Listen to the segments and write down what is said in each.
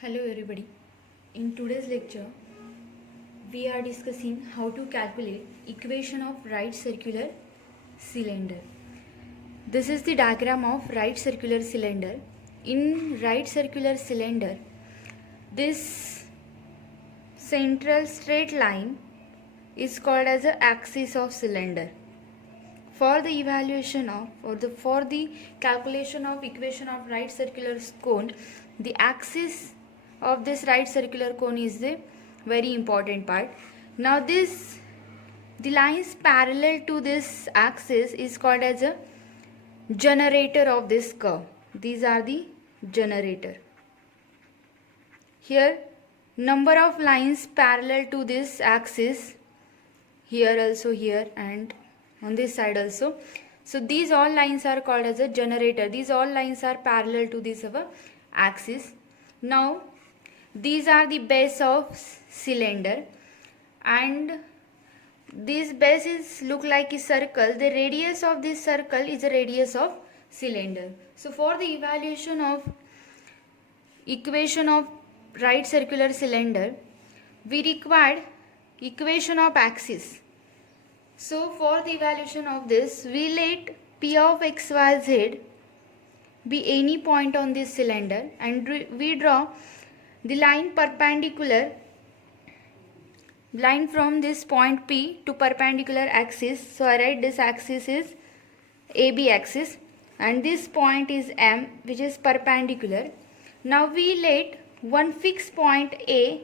Hello everybody. In today's lecture, we are discussing how to calculate equation of right circular cylinder. This is the diagram of right circular cylinder. In right circular cylinder, this central straight line is called as the axis of cylinder. For the evaluation of for the calculation of equation of right circular cone, the axis of this right circular cone is the very important part. Now the lines parallel to this axis is called as a generator of this curve. These are the generator. Here number of lines parallel to this axis, here also, here and on this side also. So these all lines are called as a generator. These all lines are parallel to this our axis. Now these are the base of cylinder, and this base is look like a circle. The radius of this circle is the radius of cylinder. So for the evaluation of equation of right circular cylinder, we required equation of axis. So for the evaluation of this, we let P of XYZ be any point on this cylinder, and we draw the line perpendicular line from this point P to perpendicular axis. So I write this axis is AB axis and this point is M, which is perpendicular. Now we let one fixed point A,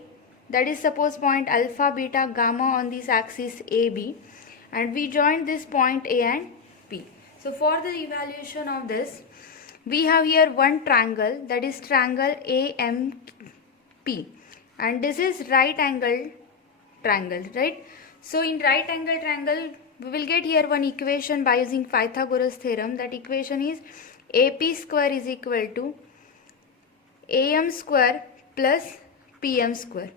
that is suppose point alpha, beta, gamma on this axis AB, and we join this point A and P. So for the evaluation of this, we have here one triangle, that is triangle AMP, and this is right angle triangle, right? So in right angle triangle, we will get here one equation by using Pythagoras theorem. That equation is AP square is equal to AM square plus PM square.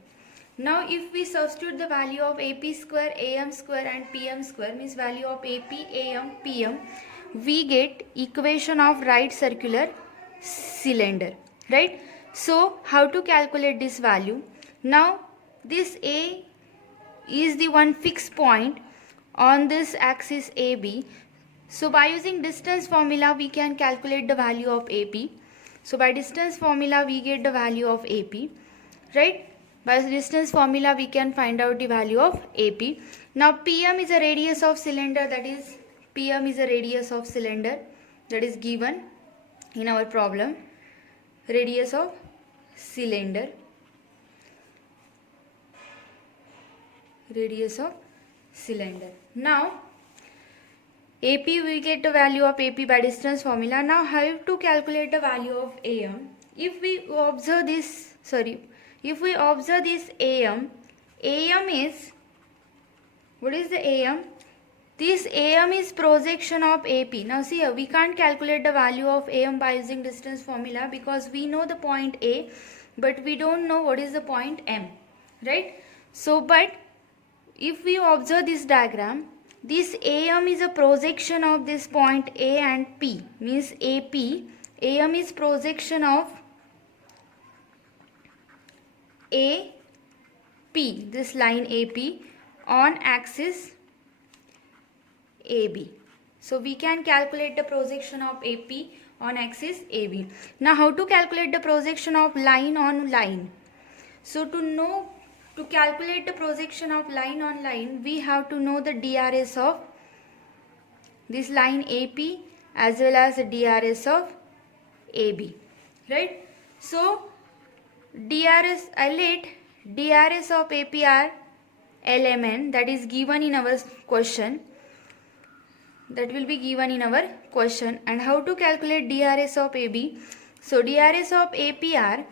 Now if we substitute the value of AP square, AM square and PM square, means value of AP, AM, PM, we get equation of right circular cylinder, right? So how to calculate this value? Now this A is the one fixed point on this axis AB. So by using distance formula, we can calculate the value of AP. So by distance formula, we get the value of AP, right? By distance formula, we can find out the value of AP. Now PM is a radius of cylinder, that is PM is a radius of cylinder, that is given in our problem. Radius of cylinder. Radius of cylinder. Now AP, we get the value of AP by distance formula. Now how to calculate the value of AM? If we observe this, AM is, what is the AM? This AM is projection of AP. Now see here, we can't calculate the value of AM by using distance formula because we know the point A, but we don't know what is the point M, right? So but if we observe this diagram, this AM is a projection of this point A and P, means AP. AM is projection of AP, this line AP on axis AB. So we can calculate the projection of AP on axis AB. Now how to calculate the projection of line on line? So to calculate the projection of line on line, we have to know the DRS of this line AP as well as the DRS of AB, right? So DRS, I let DRS of AP are LMN, that is given in our question. That will be given in our question. And how to calculate DRS of AB? So DRS of AP are,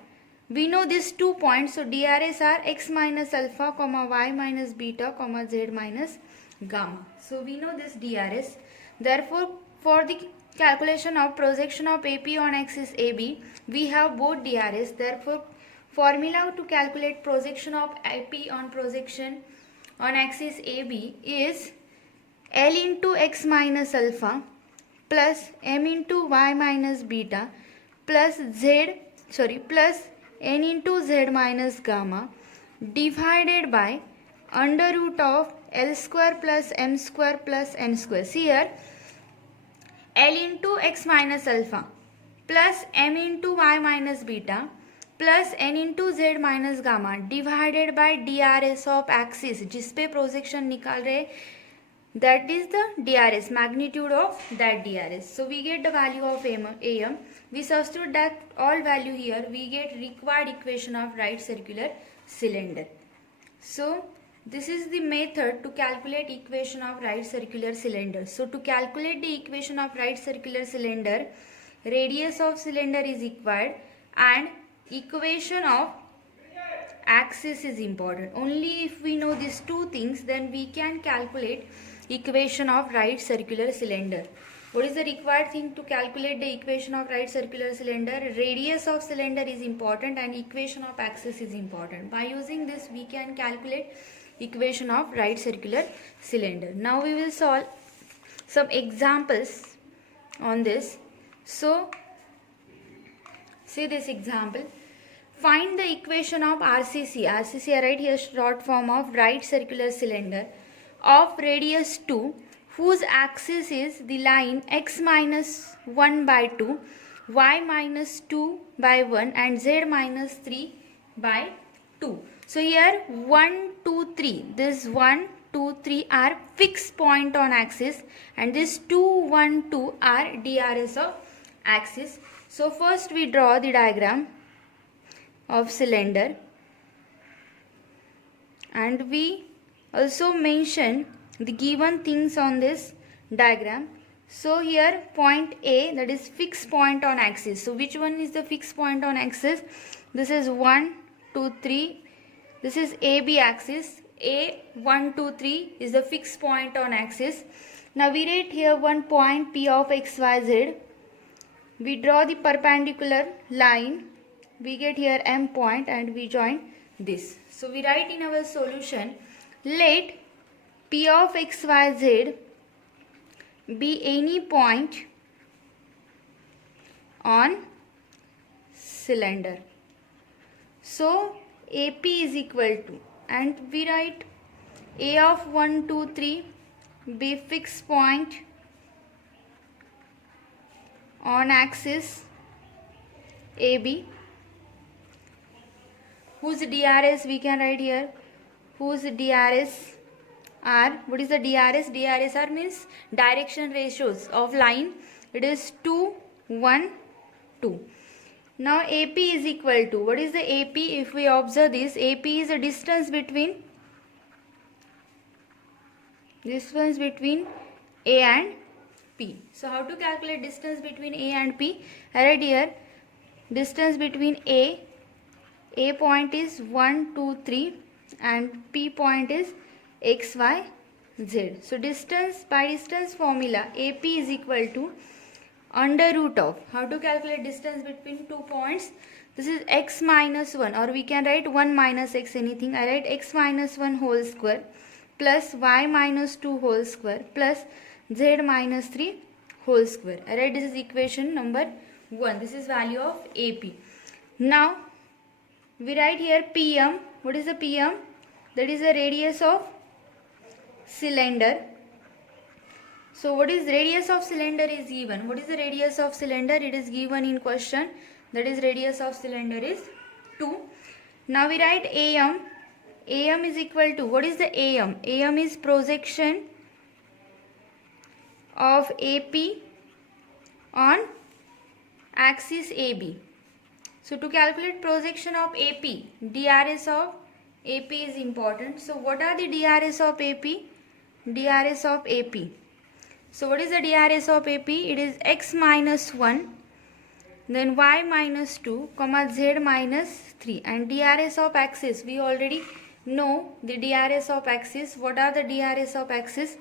we know these 2 points. So DRS are x minus alpha, comma y minus beta, comma z minus gamma. So we know this DRS. Therefore, for the calculation of projection of AP on axis AB, we have both DRS. Therefore, formula to calculate projection of AP on projection on axis AB is L into x minus alpha plus m into y minus beta plus n into z minus gamma divided by under root of L square plus m square plus n square. See here, L into x minus alpha plus m into y minus beta plus n into z minus gamma divided by DRS of axis जिस पे projection निकाल रहे, that is the DRS, magnitude of that DRS. So we get the value of AM. We substitute that all value here, we get required equation of right circular cylinder. So this is the method to calculate equation of right circular cylinder. So to calculate the equation of right circular cylinder, radius of cylinder is required and equation of axis is important. Only if we know these two things, then we can calculate equation of right circular cylinder. What is the required thing to calculate the equation of right circular cylinder? Radius of cylinder is important and equation of axis is important. By using this, we can calculate equation of right circular cylinder. Now we will solve some examples on this. So see this example. Find the equation of RCC. RCC, right here, short form of right circular cylinder of radius 2, whose axis is the line x minus 1 by 2, y minus 2 by 1 and z minus 3 by 2. So here 1, 2, 3. This 1, 2, 3 are fixed point on axis and this 2, 1, 2 are DRS of axis. So first we draw the diagram of cylinder and we also mention the given things on this diagram. So here point A, that is fixed point on axis. So which one is the fixed point on axis? This is 1, 2, 3. This is AB axis. A 1, 2, 3 is the fixed point on axis. Now we write here one point P of XYZ. We draw the perpendicular line. We get here M point and we join this. So we write in our solution, let P of XYZ be any point on cylinder. So AP is equal to, and we write A of 1, 2, 3 be fixed point on axis AB, whose DRS we can write here, whose DRS are, what is the DRS? DRS means direction ratios of line. It is 2, 1, 2. Now AP is equal to, what is the AP? If we observe this, AP is the distance between A and P. So how to calculate distance between A and P? I write here, distance between A point is 1, 2, 3 and P point is X, Y, Z. So distance, by distance formula, AP is equal to under root of, how to calculate distance between 2 points? This is x minus 1, or we can write 1 minus x, anything. I write x minus 1 whole square plus y minus 2 whole square plus z minus 3 whole square. I write this is equation number 1. This is value of AP. Now we write here PM. What is the PM? That is the radius of cylinder. So what is radius of cylinder is given. What is the radius of cylinder? It is given in question. That is radius of cylinder is 2. Now we write AM. AM is equal to, what is the AM? AM is projection of AP on axis AB. So to calculate projection of AP, DRS of AP is important. So what are the DRS of AP? DRS of AP. So what is the DRS of AP? It is x minus 1, then y minus 2, comma z minus 3. And DRS of axis, we already know the DRS of axis. What are the DRS of axis?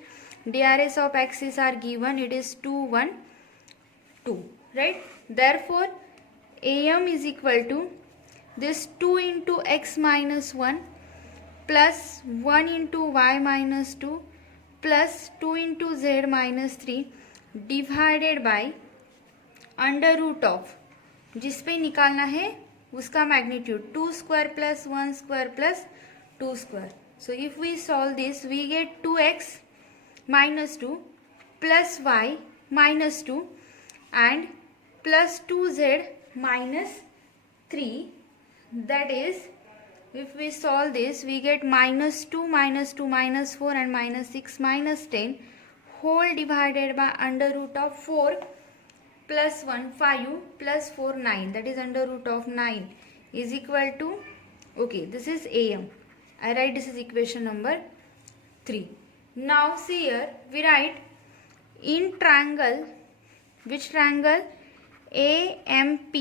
DRS of axis are given. It is 2, 1, 2. Right? Therefore, AM is equal to this 2 into x minus 1 plus 1 into y minus 2 plus 2 into z minus 3 divided by under root of, जिस पे निकालना है उसका magnitude 2 square plus 1 square plus 2 square. So if we solve this, we get 2x minus 2 plus y minus 2 and plus 2z minus 3. That is, if we solve this, we get minus 2 minus 2 minus 4 and minus 6 minus 10 whole divided by under root of 4 plus 1 5 plus 4 9, that is under root of 9 is equal to, okay, this is AM. I write this is equation number 3. Now see here, we write in triangle, which triangle? AMP,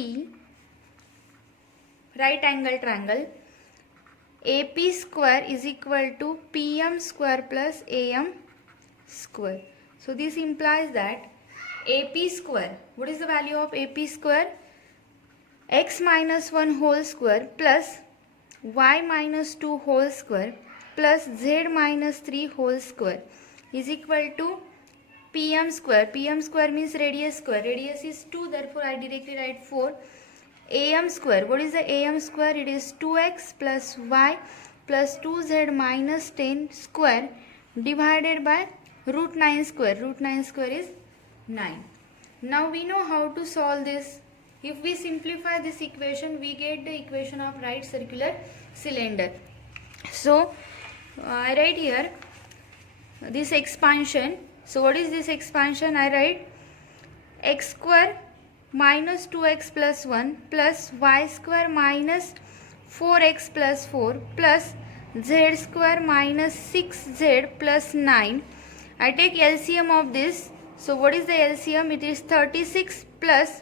right angle triangle, AP square is equal to PM square plus AM square. So this implies that AP square, what is the value of AP square? X minus 1 whole square plus y minus 2 whole square plus z minus 3 whole square is equal to PM square. PM square means radius square. Radius is 2, therefore I directly write 4. AM square, what is the AM square? It is 2x plus y plus 2z minus 10 square divided by root 9 square. Root 9 square is 9. Now we know how to solve this. If we simplify this equation, we get the equation of right circular cylinder. So I write here this expansion. So what is this expansion? I write x square minus 2x plus 1 plus y square minus 4x plus 4 plus z square minus 6z plus 9. I take LCM of this. So what is the LCM? It is 36 plus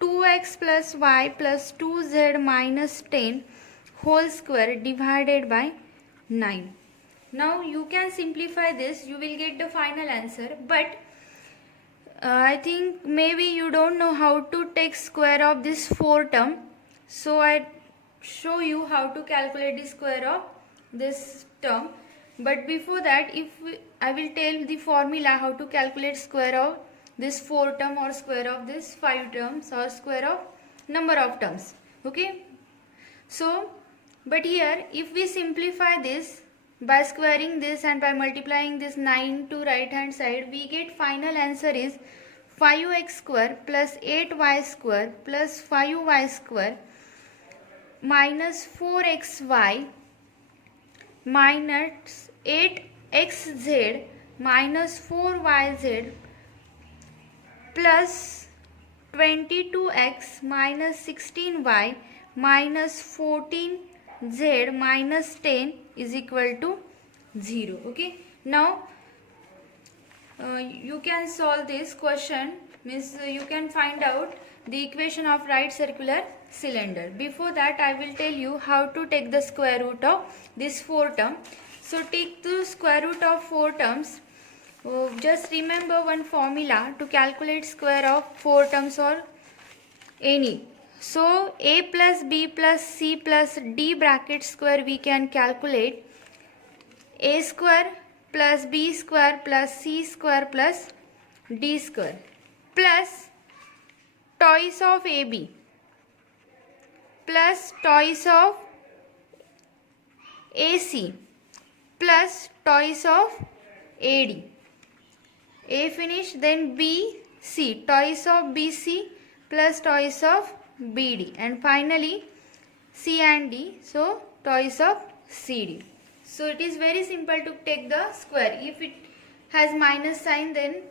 2x plus y plus 2z minus 10 whole square divided by 9. Now you can simplify this, you will get the final answer, but I think maybe you don't know how to take square of this 4 term. So I show you how to calculate the square of this term. But before that, I will tell the formula how to calculate square of this 4 term or square of this 5 terms or square of number of terms. Okay. So, but here if we simplify this by squaring this and by multiplying this 9 to right hand side, we get final answer is 5x square plus 8y square plus 5y square minus 4xy minus 8xz minus 4yz plus 22x minus 16y minus 14z minus 10 is equal to 0. Okay. Now you can solve this question, means you can find out the equation of right circular cylinder. Before that, I will tell you how to take the square root of this 4 term. So take the square root of 4 terms. Just remember one formula to calculate square of 4 terms or any. So a plus b plus c plus d bracket square we can calculate a square plus b square plus c square plus d square plus twice of ab plus twice of ac plus twice of ad. A finish, then bc, twice of bc plus twice of bd, and finally c and d, so twice of cd. So it is very simple to take the square. If it has minus sign, then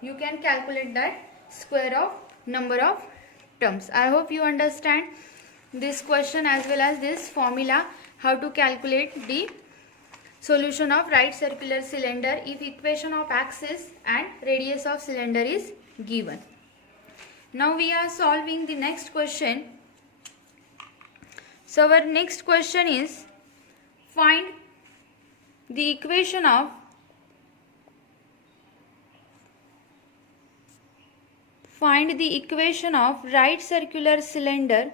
you can calculate that square of number of terms. I hope you understand this question as well as this formula how to calculate the solution of right circular cylinder if equation of axis and radius of cylinder is given. Now we are solving the next question. So our next question is find the equation of right circular cylinder